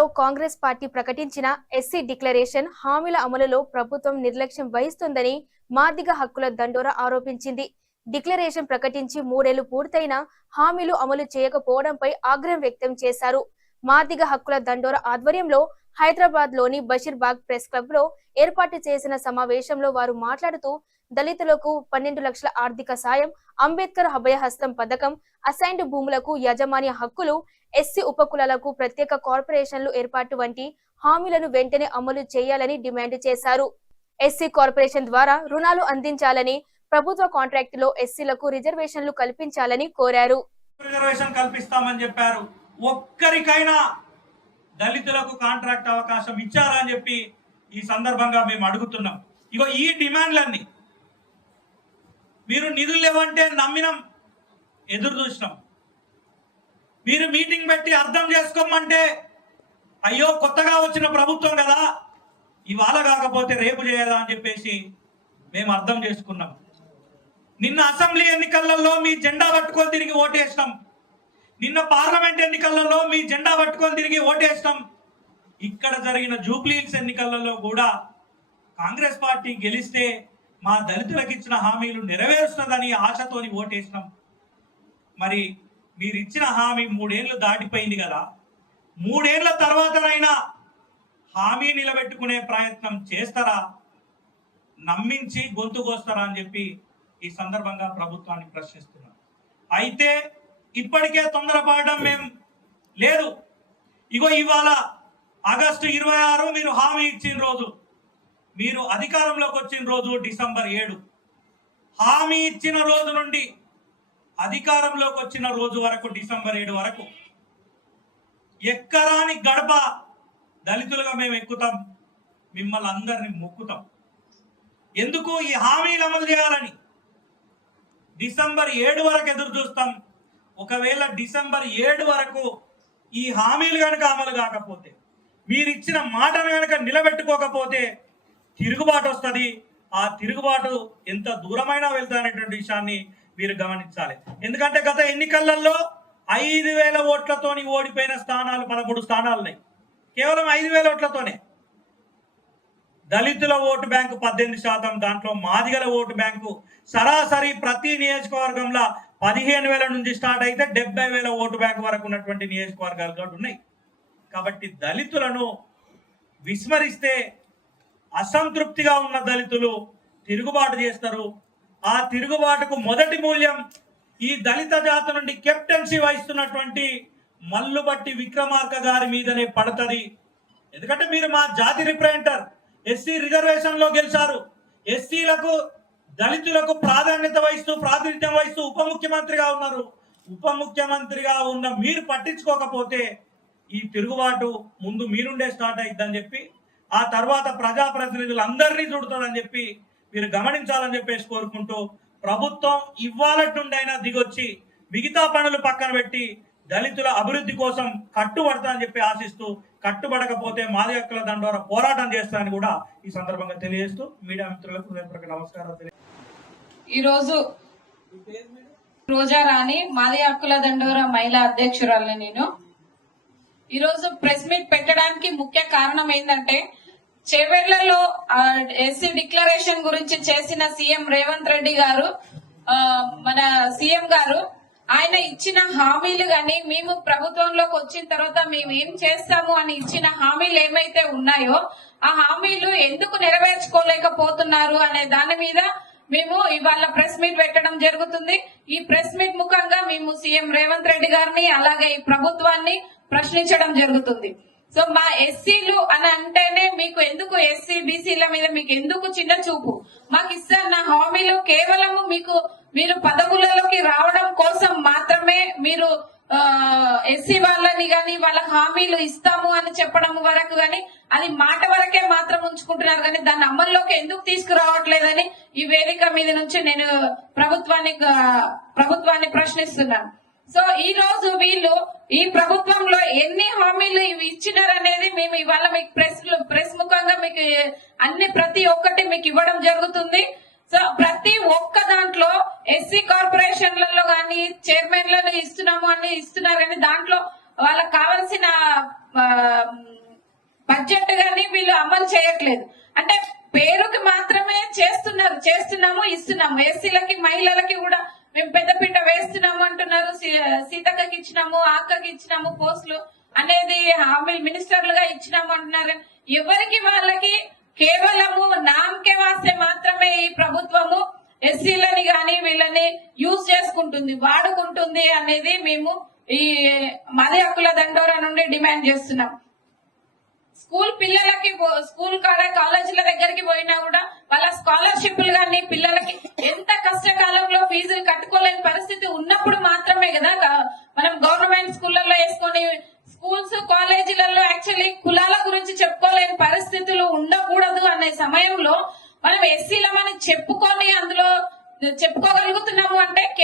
తెలంగాణలో కాంగ్రెస్ పార్టీ ప్రకటించిన SC declaration హామీల అమలులో ప్రభుత్వం నిర్లక్ష్యం వహిస్తుందని మాదిగ హక్కుల దండోరా ఆరోపించింది. డిక్లరేషన్ ప్రకటించి 3 ఏళ్లు పూర్తయినా హామీలు అమలు చేయకపోవడంపై ఆగ్రహం వ్యక్తం చేశారు. మాదిగ హక్కుల దండోరా ఆధ్వర్యంలో హైదరాబాద్ లోని బషీర్బాగ్ ప్రెస్ క్లబ్ లో ఏర్పాటు చేసిన సమావేశంలో వారు మాట్లాడుతూ దళితులకు 12 లక్షల ఆర్థిక సాయం, అంబేద్కర్ అభయహస్తం పథకం, అసైన్డ్ భూములకు యాజమాన్య హక్కులు, ఎస్సీ ఉపకులాలకు ప్రత్యేక కార్పొరేషన్లు ఏర్పాటు వంటి హామీలను వెంటనే అమలు చేయాలని డిమాండ్ చేశారు. ఎస్సీ కార్పొరేషన్ ద్వారా రుణాలు అందించాలని, ప్రభుత్వ కాంట్రాక్టులో ఎస్సీలకు రిజర్వేషన్లు కల్పించాలని కోరారు. రిజర్వేషన్ కల్పిస్తామని చెప్పారు. ఒక్కరికైనా దళితులకు కాంట్రాక్ట్ అవకాశం ఇచ్చారా అని చెప్పి ఈ సందర్భంగా మేము అడుగుతున్నాం. ఇగో ఈ డిమాండ్లన్నీ మీరు నిధులు లేవంటే నమ్మినాం, ఎదురు చూసినాం. మీరు మీటింగ్ పెట్టి అర్థం చేసుకోమంటే అయ్యో కొత్తగా వచ్చిన ప్రభుత్వం కదా, ఇవాళ కాకపోతే రేపు చేయదా అని చెప్పేసి మేము అర్థం చేసుకున్నాం. నిన్న అసెంబ్లీ ఎన్నికలలో మీ జెండా పట్టుకొని తిరిగి ఓటేసినాం. నిన్న పార్లమెంట్ ఎన్నికలలో మీ జెండా పట్టుకొని తిరిగి ఓటేసినాం. ఇక్కడ జరిగిన జూబ్లీహిల్స్ ఎన్నికలలో కూడా కాంగ్రెస్ పార్టీ గెలిస్తే మా దళితులకు ఇచ్చిన హామీలు నెరవేరుస్తుందని ఆశతోని ఓటేసినాం. మరి మీరు ఇచ్చిన హామీ 3 ఏళ్ళు దాటిపోయింది కదా, 3 ఏళ్ల తర్వాతనైనా హామీ నిలబెట్టుకునే ప్రయత్నం చేస్తారా, నమ్మించి గొంతు కోస్తారా అని చెప్పి ఈ సందర్భంగా ప్రభుత్వాన్ని ప్రశ్నిస్తున్నాం. అయితే ఇప్పటికే తొందరపడడం మేము లేదు. ఇగో ఇవాళ ఆగస్టు 26 మీరు హామీ ఇచ్చిన రోజు, మీరు అధికారంలోకి వచ్చిన రోజు డిసెంబర్ 7. హామీ ఇచ్చిన రోజు నుండి అధికారంలోకి వచ్చిన రోజు వరకు డిసెంబర్ 7 వరకు ఎక్కరాని గడప దళితులుగా మేము ఎక్కుతాం, మిమ్మల్ని అందరినీ మొక్కుతాం. ఎందుకు ఈ హామీలు అమలు చేయాలని డిసెంబర్ 7 వరకు ఎదురు చూస్తాం. ఒకవేళ డిసెంబర్ 7 వరకు ఈ హామీలు కనుక అమలు కాకపోతే, మీరు ఇచ్చిన మాటను కనుక నిలబెట్టుకోకపోతే తిరుగుబాటు వస్తుంది. ఆ తిరుగుబాటు ఎంత దూరమైనా వెళ్తానటువంటి విషయాన్ని మీరు గమనించాలి. ఎందుకంటే గత ఎన్నికలలో 5,000 ఓట్లతోని ఓడిపోయిన స్థానాలు 13 స్థానాలు ఉన్నాయి. కేవలం 5,000 ఓట్లతోనే. దళితుల ఓటు బ్యాంకు 18%, దాంట్లో మాదిగల ఓటు బ్యాంకు సరాసరి ప్రతి నియోజకవర్గంలో 15,000 నుంచి స్టార్ట్ అయితే 70,000 ఓటు బ్యాంకు వరకు ఉన్నటువంటి నియోజకవర్గాలు కూడా ఉన్నాయి. కాబట్టి దళితులను విస్మరిస్తే అసంతృప్తిగా ఉన్న దళితులు తిరుగుబాటు చేస్తారు. ఆ తిరుగుబాటుకు మొదటి మూల్యం ఈ దళిత జాతి నుండి కెప్టెన్సీ వహిస్తున్నటువంటి మల్లుబట్టి విక్రమార్క గారి మీదనే పడుతుంది. ఎందుకంటే మీరు మా జాతి రిప్రజెంటర్, ఎస్సీ రిజర్వేషన్ లో గెలిచారు. ఎస్సీలకు దళితులకు ప్రాధాన్యత వహిస్తూ ప్రాతినిధ్యం వహిస్తూ ఉప ముఖ్యమంత్రిగా ఉన్నారు. ఉప ముఖ్యమంత్రిగా ఉన్న మీరు పట్టించుకోకపోతే ఈ తిరుగుబాటు ముందు మీరుండే స్టార్ట్ అయిద్దని చెప్పి, ఆ తర్వాత ప్రజాప్రతినిధులు అందరినీ చూడుతుందని చెప్పి మీరు గమనించాలని చెప్పేసి కోరుకుంటూ, ప్రభుత్వం ఇవ్వాలటి నుండైనా దిగొచ్చి మిగతా పనులు పక్కన పెట్టి దళితుల అభివృద్ధి కోసం కట్టుబడతానని చెప్పి ఆశిస్తూ, కట్టుబడకపోతే మాదిగ హక్కుల దండోరా పోరాటం చేస్తానని కూడా ఈ సందర్భంగా తెలియజేస్తూ మీడియా మిత్రులకు హృదయపూర్వక నమస్కారాలు. ఈరోజు రోజా రాణి, మాదిగ హక్కుల దండోరా మహిళా అధ్యక్షురాలని నేను. ఈరోజు ప్రెస్ మీట్ పెట్టడానికి ముఖ్య కారణం ఏంటంటే, చేవెళ్లలో ఎస్సీ డిక్లరేషన్ గురించి చేసిన సీఎం రేవంత్ రెడ్డి గారు, మన సీఎం గారు, ఆయన ఇచ్చిన హామీలు గాని, మేము ప్రభుత్వంలోకి వచ్చిన తర్వాత మేము ఏం చేస్తాము అని ఇచ్చిన హామీలు ఏమైతే ఉన్నాయో ఆ హామీలు ఎందుకు నెరవేర్చుకోలేకపోతున్నారు అనే దాని మీద మేము ఇవాళ ప్రెస్ మీట్ పెట్టడం జరుగుతుంది. ఈ ప్రెస్ మీట్ ముఖంగా మేము సీఎం రేవంత్ రెడ్డి గారిని అలాగే ఈ ప్రభుత్వాన్ని ప్రశ్నించడం జరుగుతుంది. సో మా ఎస్సీలు అని అంటేనే మీకు ఎందుకు, ఎస్సీ బీసీల మీద మీకు ఎందుకు చిన్న చూపు? మాకు ఇస్తున్న హామీలు కేవలము మీరు పదవులలోకి రావడం కోసం మాత్రమే మీరు ఎస్సీ వాళ్ళని గాని వాళ్ళ హామీలు ఇస్తాము అని చెప్పడం వరకు గాని, అది మాట వరకే మాత్రం ఉంచుకుంటున్నారు కానీ దాన్ని అమల్లోకి ఎందుకు తీసుకురావట్లేదని ఈ వేదిక మీద నుంచి నేను ప్రభుత్వాన్ని ప్రశ్నిస్తున్నాను. సో ఈ రోజు వీళ్ళు ఈ ప్రభుత్వంలో ఎన్ని హామీలు ఇచ్చినారనేది మేము ఇవాళ మీకు ప్రెస్ ముఖంగా మీకు ప్రతి ఒక్కటి మీకు ఇవ్వడం జరుగుతుంది. సో ప్రతి ఒక్క దాంట్లో ఎస్సీ కార్పొరేషన్లలో గాని చైర్మన్లను ఇస్తున్నాము అని ఇస్తున్నారు కానీ దాంట్లో వాళ్ళకి కావాల్సిన వీళ్ళు అమలు చేయట్లేదు. అంటే పేరుకి మాత్రమే చేస్తున్నాము ఇస్తున్నాము. ఎస్సీలకి మహిళలకి కూడా మేము పెద్దపీట వేస్తున్నాము అంటున్నారు. సీతక్కకి ఇచ్చినాము, అక్కకి ఇచ్చినాము పోస్టులు అనేది హామీలు మినిస్టర్లుగా ఇచ్చినాము అంటున్నారు. ఎవరికి వాళ్ళకి కేవలము నామకే వాస్తే మాత్రమే ఈ ప్రభుత్వము ఎస్సీలని గాని వీళ్ళని యూజ్ చేసుకుంటుంది, వాడుకుంటుంది అనేది మేము ఈ మాది హక్కుల దండోరా నుండి డిమాండ్ చేస్తున్నాం. స్కూల్ పిల్లలకి స్కూల్ కాడ కాలేజీల దగ్గరికి పోయినా కూడా వాళ్ళ స్కాలర్షిప్లు గాని పిల్లలకి ఎంత కష్టకాలంలో ఫీజులు కట్టుకోలేని పరిస్థితి ఉన్నప్పుడు మాత్రమే కదా మనం గవర్నమెంట్ స్కూళ్లలో వేసుకొని స్కూల్స్ కాలేజీలలో యాక్చువల్లీ కులాల గురించి చెప్పుకోలేని పరిస్థితులు ఉండకూడదు అనే సమయంలో మనం ఎస్సీలమని చెప్పుకొని అందులో చెప్పుకోగలుగుతున్నాము అంటే